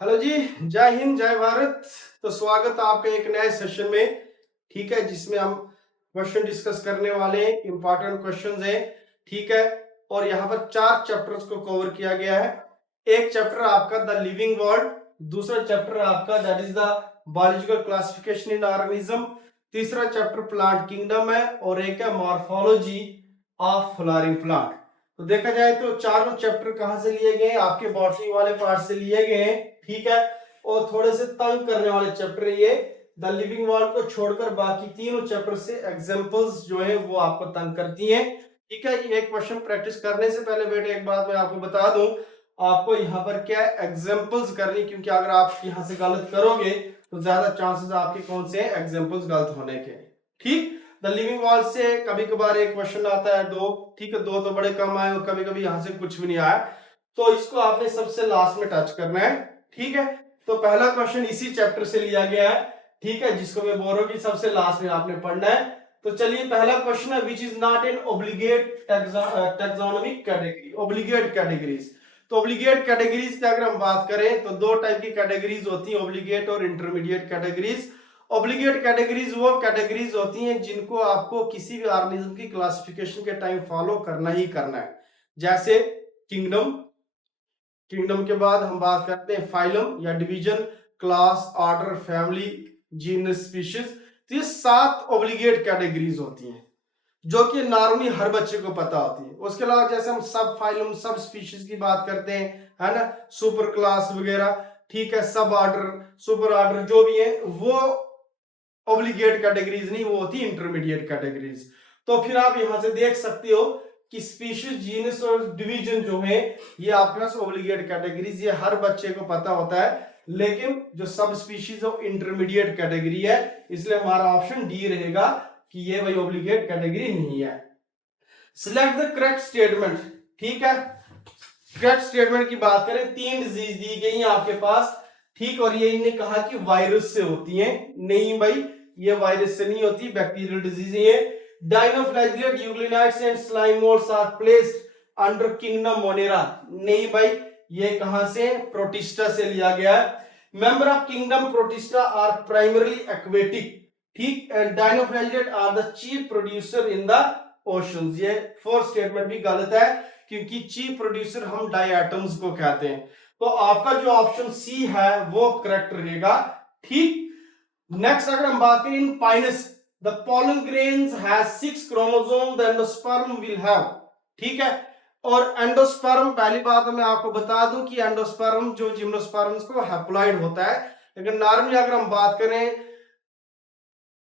Hello जी। जय हिंद जय भारत। तो स्वागत है आपका एक नए सेशन में। ठीक है, जिसमें हम क्वेश्चन डिस्कस करने वाले हैं, इंपॉर्टेंट क्वेश्चंस हैं। ठीक है, और यहाँ पर 4 चैप्टर्स को कवर किया गया है। एक चैप्टर आपका द लिविंग वर्ल्ड, दूसरा चैप्टर आपका that is the biological classification in organism, तीसरा चैप्टर प्लांट किंगडम है, और एक है मॉर्फोलॉजी ऑफ फ्लावरिंग प्लांट। तो देखा जाए तो चारों चैप्टर कहाँ से लिए गए हैं? आपके बॉटनी वाले पार्ट से लिए गए हैं। ठीक है, और थोड़े से तंग करने वाले चैप्टर ये द लिविंग वर्ल्ड को छोड़कर बाकी तीनों चैप्टर से एग्जांपल्स जो है वो आपको तंग करती हैं। ठीक है, ये क्वेश्चन प्रैक्टिस करने से पहले बेटे एक बात मैं आपको बता दूं, आपको यहाँ पर क्या एग्जांपल्स करनी, क्योंकि अगर आप यहाँ से गलत करोगे तो ज्यादा चांसेस आपके कौन से एग्जांपल्स गलत होने के। ठीक, द लिविंग वर्ल्ड से कभी कभार एक क्वेश्चन आता है, दो। ठीक है, दो तो बड़े कम आए और कभी कभी यहाँ से कुछ भी नहीं आया, तो इसको आपने सबसे लास्ट में टच करना है। ठीक है, तो पहला क्वेश्चन इसी चैप्टर से लिया गया है। ठीक है, जिसको मैं बोल रहा हूँ कि सबसे लास्ट में आपने पढ़ना है। तो चलिए, पहला क्वेश्चन है which is not an obligate taxonomic category. Obligate categories, तो ओब्लिगेट कैटेगरीज की अगर हम बात करें तो दो टाइप की कैटेगरीज होती हैं, ओब्लिगेट और इंटरमीडिएट कैटेगरीज। ओब्लिगेट कैटेगरीज वो कैटेगरीज होती हैं जिनको आपको किसी भी ऑर्गेनिज्म की क्लासिफिकेशन के टाइम फॉलो करना ही करना है। जैसे किंगडम, किंगडम के बाद हम बात करते हैं फाइलम या division, class, order, family, genus, species. तो ये 7 ओब्लिगेट कैटेगरीज होती हैं जो कि नॉर्मली हर बच्चे को पता होती है। उसके अलावा जैसे हम सब फाइलम, सब स्पीशीज की बात करते हैं, है ना, सुपर क्लास वगैरह। ठीक है, सब ऑर्डर, सुपर ऑर्डर जो भी है वो ओब्लिगेट कैटेगरीज नहीं, वो होती इंटरमीडिएट कैटेगरीज। तो फिर आप यहां से देख सकते हो कि स्पीशीज, जीनस और डिवीजन जो है ये आपके पास ओब्लिगेट कैटेगरीज, ये हर बच्चे को पता होता है। लेकिन जो सब स्पीशीज है इंटरमीडिएट कैटेगरी है, इसलिए हमारा ऑप्शन डी रहेगा कि ये भाई ओब्लिगेट कैटेगरी नहीं है। Select the correct statement. ठीक है, करेक्ट स्टेटमेंट की बात करें, 3 डिजीज दी गई है आपके पास। ठीक, और ये इन्हें कहा कि वायरस से होती है। नहीं भाई, ये वायरस से नहीं होती, बैक्टीरियल डिजीज है। Dinoflagellate euglenoids and slime moulds are placed under kingdom Monera. नहीं भाई, ये कहां से? प्रोटिस्टा से लिया गया है। Member of kingdom Protista are primarily aquatic. ठीक, and dinoflagellate are the chief producer in the oceans. ये फोर्थ स्टेटमेंट भी गलत है, क्योंकि चीफ प्रोड्यूसर हम डायटम्स को कहते हैं। तो आपका जो ऑप्शन सी है वो करेक्ट रहेगा। ठीक, नेक्स्ट अगर हम बात करें, in Pinus the pollen grains has 6 chromosome, the endosperm will have. ठीक है, और एंडोस्पर्म, पहली बात मैं आपको बता दूं कि एंडोस्पर्म जो जिम्नोस्पर्म्स को हैप्लॉइड होता है। लेकिन नॉर्मली अगर हम बात करें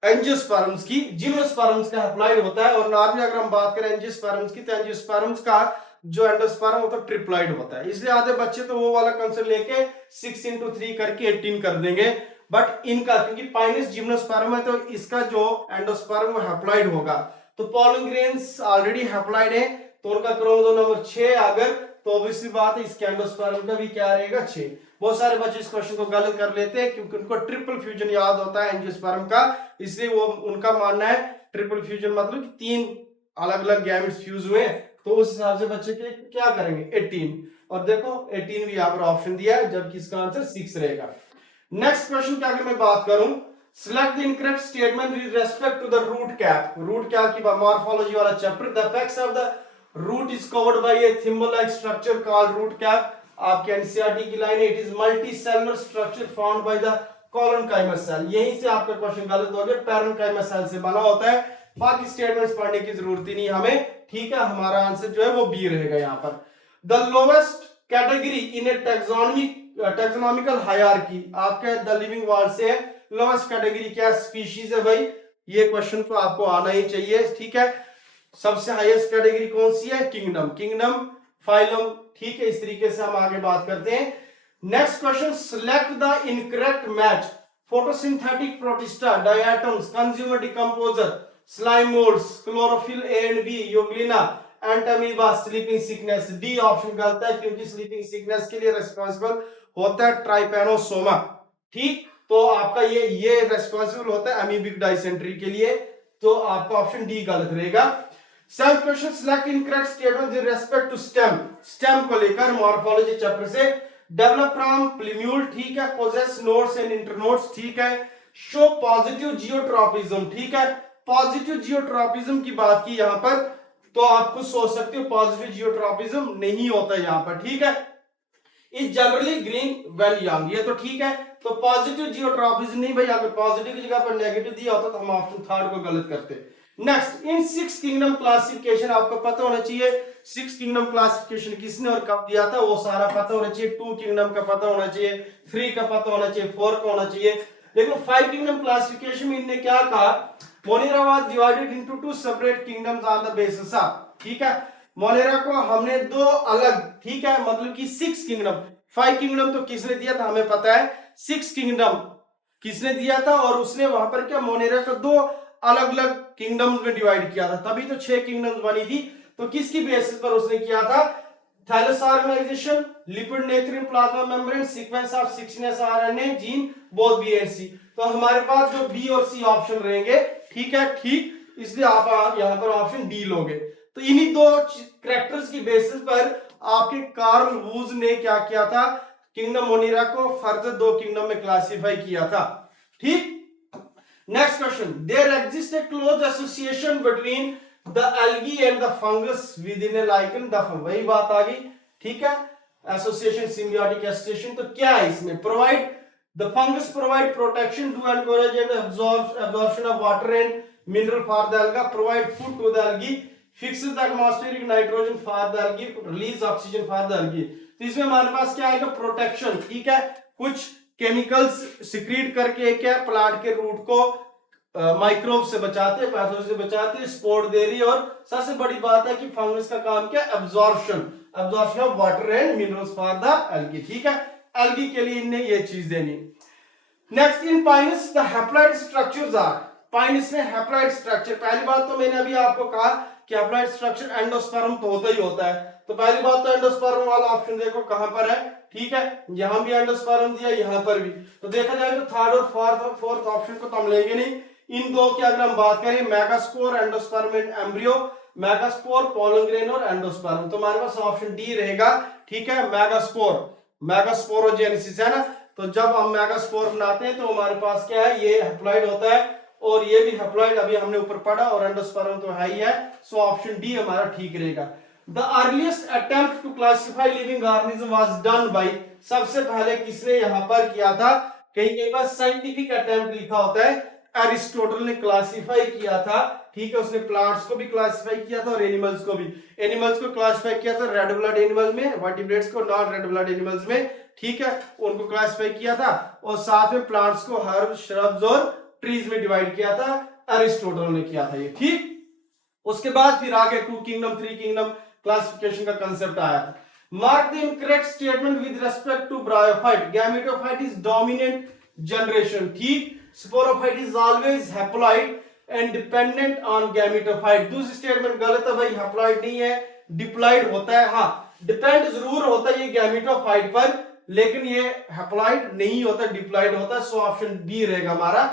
एंजियोस्पर्म्स की, जिम्नोस्पर्म्स का हैप्लॉइड होता है। और नॉर्मली अगर हम बात करें एंजियोस्पर्म्स की, तो एंजियोस्पर्म्स का जो एंडोस्पर्म होता है ट्रिप्लॉइड होता है। इसलिए आधे बच्चे तो वो वाला कंसेप्ट लेके 6 into 3 करके 18 कर देंगे। बट इनका, क्योंकि पाइनस जिम्नोस्पर्म है, तो इसका जो एंडोस्पर्म वो हैप्लॉइड होगा। तो पोलन ग्रेन्स ऑलरेडी हैप्लॉइड है, तो उनका क्रोमोसोम नंबर 6 अगर, तो ऑब्वियसली बात है इसके एंडोस्पर्म का भी क्या रहेगा? 6। बहुत सारे बच्चे इस क्वेश्चन को गलत कर लेते हैं, क्योंकि उनको ट्रिपल फ्यूजन याद होता है एंजियोस्पर्म का, इसलिए वो उनका मानना है ट्रिपल फ्यूजन मतलब कि 3 अलग अलग गैमेट्स फ्यूज हुए। तो उस हिसाब से बच्चे के क्या करेंगे? 18। और देखो 18 भी यहाँ पर ऑप्शन दिया है, जबकि इसका आंसर 6 रहेगा। नेक्स्ट क्वेश्चन की अगर मैं बात करूं, select the incorrect statement with respect to the root cap. Root cap की मॉर्फोलॉजी वाला chapter, the apex of the root is covered by a thimble like structure called root cap. आपके NCERT की line है, it is multi cellular structure found by the collenchyma cell. यहीं से आपका question गलत हो गया, पैरेनकाइमर सेल से बना होता है। बाकी स्टेटमेंट्स पढ़ने की जरूरत ही नहीं हमें। ठीक है, हमारा आंसर जो है वो बी रहेगा यहाँ पर। The lowest category in A taxonomical hierarchy, आपके द लिविंग वर्ल्ड से लोवेस्ट कैटेगरी क्या स्पीशीज है भाई? ये क्वेश्चन तो आपको आना ही चाहिए। ठीक है, सबसे हाईएस्ट कैटेगरी कौन सी है? Kingdom, kingdom, phylum. ठीक है, इस तरीके से हम आगे बात करते हैं। Next question, select the incorrect match. Photosynthetic protista, diatoms, consumer decomposer, slime moulds, chlorophyll a and b, euglena, entamoeba, sleeping sickness. D option गलत है, क्योंकि स्लीपिंग सिकनेस के लिए रिस्पांसिबल होता है ट्राइपैनोसोमा। ठीक, तो आपका ये रिस्पांसिबल होता है अमीबिक डाइसेंट्री के लिए, तो आपका ऑप्शन डी गलत रहेगा। Seventh question, select incorrect statement with respect to stem. Stem को लेकर मॉर्फोलॉजी चैप्टर से डेवलप फ्रॉम प्लिम्यूल, ठीक है, पोजेस नोड्स एंड इंटरनोड्स, ठीक है, शो पॉजिटिव जियोट्रॉपिज्म, ठीक है, पॉजिटिव जियोट्रॉपिज्म की बात की यहां पर, तो आप खुद सोच सकते हो पॉजिटिव जियोट्रॉपिज्म नहीं होता यहां पर, ठीक है, is generally green well young, ये तो ठीक है, तो पॉजिटिव जियोट्रॉपिज्म नहीं भाई, अगर पॉजिटिव की जगह पर नेगेटिव दिया होता तो हम ऑप्शन थर्ड को गलत करते। Next, in six kingdom classification आपको पता होना चाहिए, सिक्स किंगडम क्लासिफिकेशन किसने और कब दिया था वो सारा पता होना चाहिए, टू किंगडम का पता होना चाहिए, थ्री का पता होना चाहिए, फोर का होना चाहिए, लेकिन फाइव किंगडम क्लासिफिकेशन में इन्होंने क्या कहा, Monera was divided into two separate kingdoms on the basis of, ठीक है, मोनेरा को हमने दो अलग, ठीक है, मतलब कि सिक्स किंगडम, फाइव किंगडम तो किसने दिया था हमें पता है, सिक्स किंगडम किसने दिया था, और उसने वहां पर क्या मोनेरा को दो अलग अलग किंगडम्स में डिवाइड किया था, तभी तो 6 किंगडम्स बनी थी, तो किसकी बेसिस पर उसने किया था, thallus organisation, lipid natural plasma membrane, sequence of 16S RNA gene, both b and c, तो हमारे पास जो बी और सी ऑप्शन रहेंगे, ठीक है, ठीक, इसलिए आप यहां पर ऑप्शन डी लोगे। तो इन्हीं दो कैरेक्टर्स की बेसिस पर आपके कार्ल वूज ने क्या किया था, किंगडम मोनेरा को फर्दर दो किंगडम में क्लासिफाई किया था, ठीक। Next question, there exist a close association between the algae and the fungus within a lichen, the वही बात आ गई, ठीक है, एसोसिएशन, सिम्बियोटिक एसोसिएशन, तो क्या है इसमें, provide the fungus provide protection to encourage and absorption of water and mineral for the alga, provide food to the algae, fixes the atmospheric nitrogen for the algae, release oxygen for the algae, तो इसमें हमारे पास क्या आएगा, protection, ठीक है, कुछ chemicals secrete करके क्या प्लांट के रूट को माइक्रोब से बचाते हैं, पैथोजन से बचाते हैं, स्पोर्ट दे रही है, और सबसे बड़ी बात है कि फंगस का काम क्या, absorption of water and minerals for the algae, ठीक है, एल्गी के लिए इन्हें ये चीज देनी। Next, in Pinus the haploid structures are, Pinus में हैप्लॉइड स्ट्रक्चर, पहली बात तो मैंने अभी आपको कहा कि हैप्लॉइड स्ट्रक्चर एंडोस्पर्म तो होता ही होता है, तो पहली बात तो एंडोस्पर्म वाला ऑप्शन देखो कहां पर है, ठीक है, यहां भी एंडोस्पर्म दिया, यहां पर भी, तो देखा जाए तो थर्ड और फोर्थ ऑप्शन को तो हम लेंगे नहीं, इन दो की अगर हम बात करें, megaspore, endosperm and embryo, megaspore, pollen grain और एंडोस्पर्म, तो हमारे पास ऑप्शन डी रहेगा, ठीक है, मेगास्पोर, मेगास्पोरोजेनेसिस है ना, तो जब हम मेगास्पोर बनाते हैं तो हमारे पास क्या है, ये हैप्लॉइड होता है, और ये भी हैप्लॉइड अभी हमने ऊपर पढ़ा, और एंडोस्पर्म तो है ही है, सो ऑप्शन डी हमारा ठीक रहेगा। The earliest attempt to classify living organism was done by, सबसे पहले किसने यहां पर किया था, कहीं कहीं पर साइंटिफिक अटेम्प्ट लिखा होता है, एरिस्टोटल ने क्लासिफाई किया था, ठीक है, उसने प्लांट्स को भी क्लासिफाई किया था और एनिमल्स को भी, एनिमल्स को क्लासिफाई किया था रेड ब्लड एनिमल में, वर्टिब्रेट्स को नॉन रेड ब्लड एनिमल्स में, ठीक है, उनको क्लासिफाई किया था, और साथ में प्लांट्स को हर्ब्स, श्रब्स और ट्रीज में डिवाइड किया था, एरिस्टोटल ने किया था ये, ठीक। उसके बाद फिर आगे two kingdom, three kingdom classification का कांसेप्ट आया था। Mark the incorrect statement with respect to bryophyte, gametophyte is dominant generation, ठीक, sporophyte is always haploid and dependent on gametophyte, दूसरी स्टेटमेंट गलत है भाई, हैप्लॉइड नहीं है, डिप्लॉइड होता है, हाँ डिपेंड जरूर होता है ये गैमेटोफाइट पर, लेकिन ये हैप्लॉइड नहीं होता, डिप्लॉइड होता है, सो ऑप्शन बी रहेगा हमारा।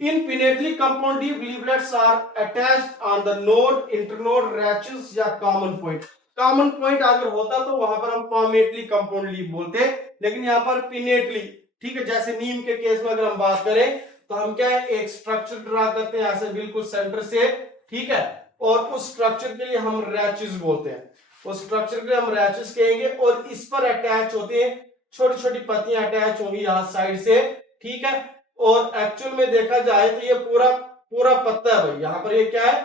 In pinnately compounded leaflets are attached on the node, internode, rachis या common point. Common point अगर होता तो वहां पर हम palmately compound leaf बोलते, लेकिन यहाँ पर pinnately, ठीक है, जैसे नीम के केस में अगर हम बात करें तो हम क्या है, एक स्ट्रक्चर ड्रा करते हैं ऐसे बिल्कुल सेंटर से, ठीक है, और उस स्ट्रक्चर के लिए हम रैचेस बोलते हैं, उस स्ट्रक्चर के लिए हम रैचेस कहेंगे, और इस पर अटैच होते हैं छोटी छोटी पत्तियां अटैच होंगी यहाँ साइड से, ठीक है, और एक्चुअल में देखा जाए तो ये पूरा पूरा पत्ता है भाई, यहाँ पर ये क्या है,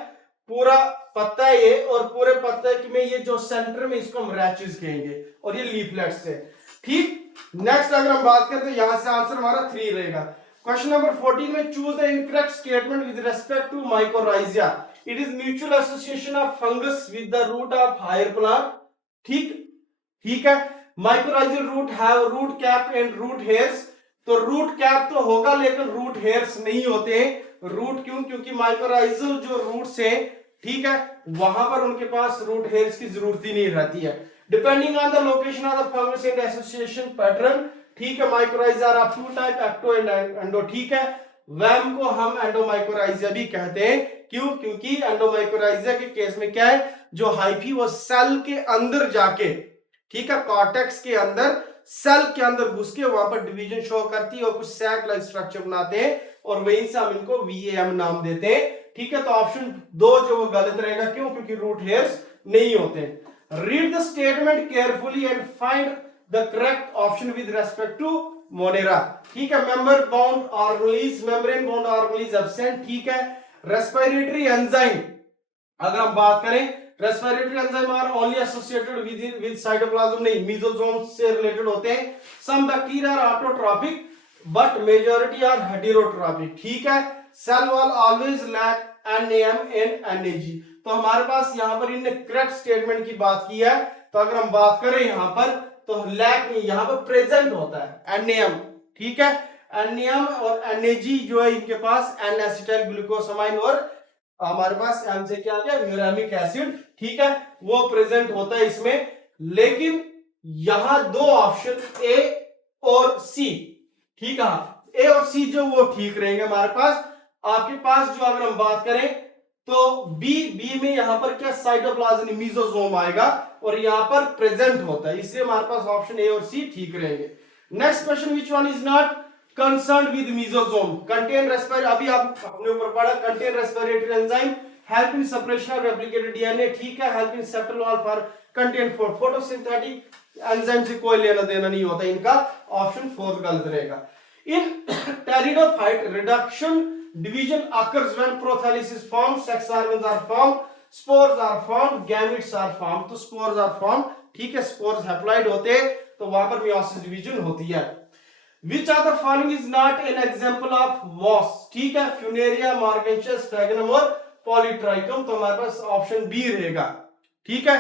पूरा पत्ता है ये, और पूरे पत्ते में ये जो सेंटर में इसको हम रैचेस कहेंगे, और ये लीफलेट्स है, ठीक। नेक्स्ट अगर हम बात करें तो यहां से आंसर हमारा 3 रहेगा। क्वेश्चन नंबर 14 में choose the incorrect statement with respect to mycorrhizae, it is mutual association of fungus with the root of higher plant, ठीक, ठीक है, mycorrhizal root have root cap and root hairs, तो root cap तो होगा लेकिन root hairs नहीं होते, root क्यों, क्योंकि माइकोराइजल जो रूट्स है, ठीक है, वहां पर उनके पास रूट हेयर्स की जरूरत ही नहीं रहती है, depending on the location of the fungus and association pattern, ठीक है, mycorrhiza are of two type, ecto and endo, ठीक है, वैम को हम एंडोमाइकोराइजा भी कहते हैं, क्यों, क्योंकि एंडोमाइकोराइजा के केस में क्या है, जो हाइफी वो सेल के अंदर जाके, ठीक है, कॉर्टेक्स के अंदर सेल के अंदर घुस के वहां पर डिवीजन शो करती है और कुछ सैक लाइक स्ट्रक्चर बनाते हैं और वहीं से हम इनको VAM नाम देते हैं। ठीक है, तो ऑप्शन 2 जो वो गलत रहेगा, क्यों? क्योंकि रूट हेयर्स नहीं होते। Read the statement carefully and find the correct option with respect to monera. ठीक है, member bound organelles, membrane bound organelles absent. ठीक है, रेस्पिरेटरी एंजाइम अगर हम बात करें, respiratory enzyme are only associated with cytoplasm, नहीं, मेसोसोम से रिलेटेड होते हैं। Some bacteria are autotrophic but majority are heterotrophic. ठीक है, cell wall always lack NAM and NAG। तो हमारे पास यहाँ पर इनने करेक्ट स्टेटमेंट की बात की है। तो अगर हम बात करें यहाँ पर, तो लैक नहीं, यहाँ पर प्रेजेंट होता है NAM। ठीक है, NAM और NAG जो है इनके पास N-एसिटाइल ग्लूकोसामाइन और हमारे पास M से क्या आ गया, म्यूरामिक एसिड। ठीक है, वो प्रेजेंट होता है इसमें, लेकिन यहां दो ऑप्शन A और C, ठीक है, A और C जो वो ठीक रहेंगे हमारे पास। आपके पास जो अगर हम बात करें तो बी में यहां पर क्या, साइटोप्लाज्म मेसोसोम आएगा और यहां पर प्रेजेंट होता है, इसलिए हमारे पास ऑप्शन A और C ठीक रहेंगे। Next question, which one is not concerned with mesosome? Contain respiratory, अभी आप अपने ऊपर पढ़ा, contain respiratory enzyme, help in separation of replicated DNA. ठीक है, help in septal wall for contain for photosynthetic enzyme से कोई लेना देना नहीं होता इनका, ऑप्शन 4 गलत रहेगा। In pteridophyte reduction division occurs when prothallus is formed, sex organs are formed, spores are formed, gametes are formed। तो spores are formed। ठीक है, spores haploid होते हैं तो वहां पर meiosis division होती है। Which of the following is not an example of moss? ठीक है, Funaria, Morgantius, Sphagnum और Polytrichum। तो हमारे पास ऑप्शन बी रहेगा। ठीक है,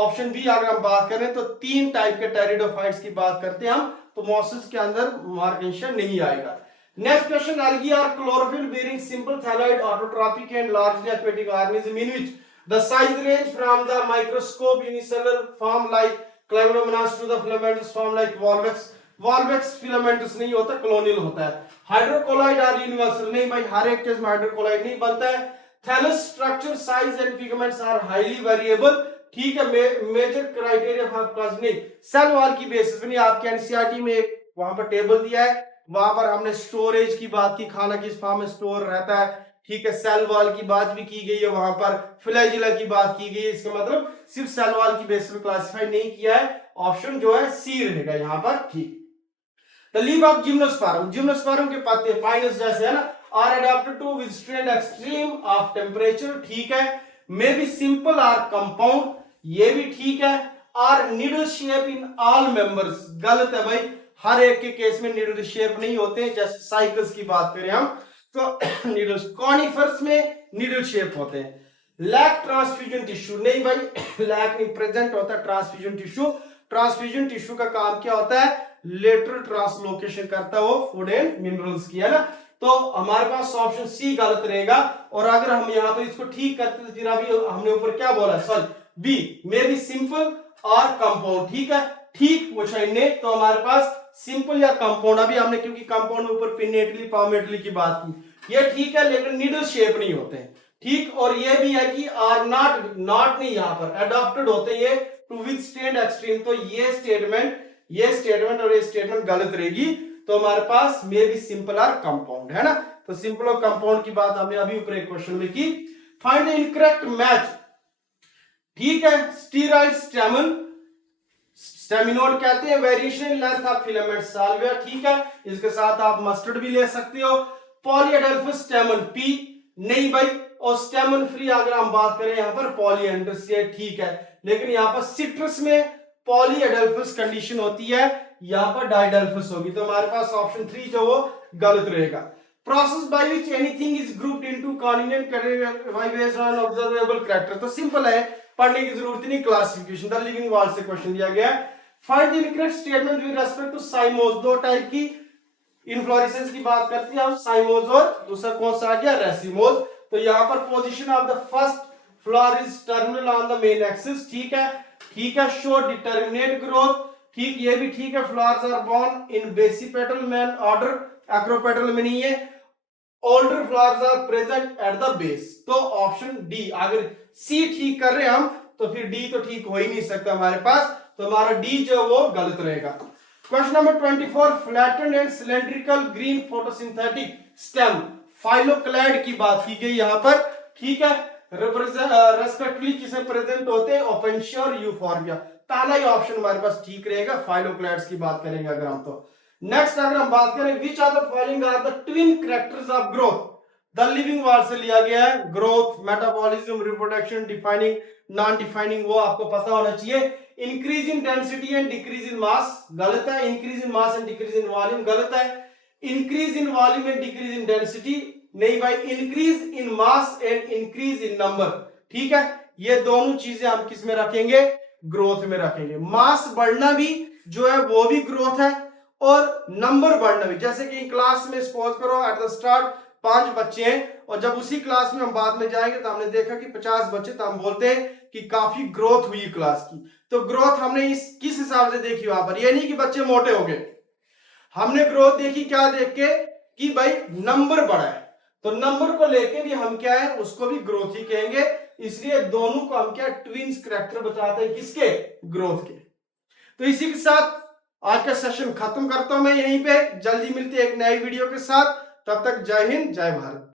ऑप्शन बी अगर हम बात करें तो 3 टाइप के टेरिडोफाइट्स की बात करते हैं हम, तो मॉसिस के अंदर मार्गेंशिया नहीं आएगा। Next question, algae are chlorophyll bearing simple thalloid autotrophic and largely aquatic organism in which the size range from the microscope unicellular form like Chlamydomonas to the filamentous form like Volvox। Volvox filamentous नहीं होता, colonial होता है। Hydrocolloid are universal, नहीं भाई, हर एक case में hydrocolloid नहीं बनता है। Thallus structure, size and pigments are highly variable। ठीक है, major criteria for classification cell wall की बेसिस पे नहीं, आपके एनसीईआरटी में एक वहां पर टेबल दिया है, वहां पर हमने स्टोरेज की बात की, खाना किस फॉर्म में स्टोर रहता है। ठीक है, सेल वॉल की बात भी की गई है, वहां पर फ्लैजिला की बात की गई है, इसका मतलब सिर्फ सेल वॉल की बेसिस पे क्लासिफाई नहीं किया है, ऑप्शन जो है सी रहेगा यहाँ पर। ठीक, the leaf of gymnosperm, gymnosperm के पत्ते पाइनस जैसे है ना, are adapted to withstand extreme of temperature. ठीक है, may be simple or compound, ये भी ठीक है। Are needle shape in all members, गलत है भाई, हर एक के केस में नीडल शेप नहीं होते हैं। जैसे साइकल्स की बात करें हम तो नीडल्स, कॉनिफर्स में नीडल शेप होते हैं। लैक ट्रांसफ्यूजन टिश्यू, नहीं भाई, लैक नहीं, प्रेजेंट होता है ट्रांसफ्यूजन टिश्यू। ट्रांसफ्यूजन टिश्यू का काम क्या होता है, लेटरल ट्रांसलोकेशन करता है वो फूड एंड मिनरल्स की, है ना। तो हमारे पास ऑप्शन सी गलत रहेगा। और अगर हम यहाँ पर इसको ठीक करते तो फिर अभी हमने ऊपर क्या बोला, sorry B, may be simple और कंपाउंड। ठीक है, ठीक पूछा इनने, तो हमारे पास सिंपल या कंपाउंड, अभी हमने क्योंकि कंपाउंड ऊपर पिनेटली पामेटली की बात की, ये ठीक है, लेकिन नीडल शेप नहीं होते हैं। ठीक, और ये भी है कि आर नॉट, नॉट नहीं, यहाँ पर अडॉप्टेड होते हैं टू विथस्टैंड एक्सट्रीम। तो ये स्टेटमेंट और ये स्टेटमेंट गलत रहेगी। तो हमारे पास मे बी सिंपल और कंपाउंड, है ना। तो सिंपल और कंपाउंड की बात हमने अभी ऊपर एक क्वेश्चन में की। Find the incorrect match. ठीक है, स्टीराइड स्टेमन, स्टेमिनोड कहते हैं, variation in length of filament Salvia. ठीक है, इसके साथ आप मस्टर्ड भी ले सकते हो। पॉलीएडेल्फस स्टेमन, पी नहीं भाई, और स्टेमन फ्री अगर हम बात करें यहाँ पर पॉलीएंड्रस, ये ठीक है, लेकिन यहाँ पर सिट्रस में पॉलीएडेल्फस कंडीशन होती है, यहाँ पर डाइडेल्फस होगी। तो हमारे पास ऑप्शन 3 जो वो गलत रहेगा। Process by which anything is grouped into convenient category based on observable character. तो सिंपल है, पढ़ने की जरूरत नहीं, क्लासिफिकेशन द लिविंग वॉल से क्वेश्चन दिया गया है। Find the incorrect statement with respect to cymose. दो टाइप की इन्फ्लोरेसेंस की बात करते हैं हम, साइमोज और दूसरा कौन सा आ गया, रेसिमोज। तो यहाँ पर position of the first flower is terminal on the main axis. ठीक है, शो डिटरमिनेट ग्रोथ। ठीक, ये भी ठीक है, flowers are borne in basipetal manner order, acropetal में नहीं है। Older flowers are present at the base. तो ऑप्शन डी, अगर सी ठीक कर रहे हैं हम तो फिर डी तो ठीक हो ही नहीं सकता हमारे पास, तो हमारा डी जो वो गलत रहेगा। Question number 24, flattened and cylindrical green photosynthetic stem phylloclade की बात की गई यहां पर, ठीक है। रेस्पेक्टिवली किसे प्रेजेंट होते हैं, ओपेंशिया और यूफॉर्बिया। पहला ही ऑप्शन हमारे पास ठीक रहेगा, फाइलोक्लैड्स की बात करेंगे अगर हम तो। नेक्स्ट अगर हम बात करें, which are the following are the twin characters of growth, the living world से लिया गया है, growth, metabolism, reproduction, defining, non defining, वो आपको पता होना चाहिए। Increase in density and decrease in mass, गलत है। Increase in mass and decrease in volume, गलत है। Increase in volume and decrease in density, नहीं भाई, increase in mass and increase in number, ठीक है। ये दोनों चीजें हम किस में रखेंगे, ग्रोथ में रखेंगे। मास बढ़ना भी जो है वो भी ग्रोथ है, और नंबर बढ़ना भी। जैसे कि क्लास में सपोज करो एट द स्टार्ट 5 बच्चे हैं, और जब उसी क्लास में हम बाद में जाएंगे तो हमने देखा कि 50 बच्चे, तो हम बोलते हैं कि काफी ग्रोथ हुई क्लास की। तो ग्रोथ हमने इस किस हिसाब से देखी वहां पर, ये नहीं कि बच्चे मोटे हो गए। हमने ग्रोथ देखी क्या देख के, कि भाई नंबर बढ़ा है, तो नंबर को लेके भी हम क्या है, उसको भी ग्रोथ ही कहेंगे। इसलिए दोनों को हम क्या, ट्विन्स करैक्टर बताते हैं, किसके, ग्रोथ के। तो इसी के साथ आज का सेशन खत्म करता हूं मैं यहीं पे। जल्दी मिलते हैं एक नई वीडियो के साथ, तब तक जय हिंद जय भारत।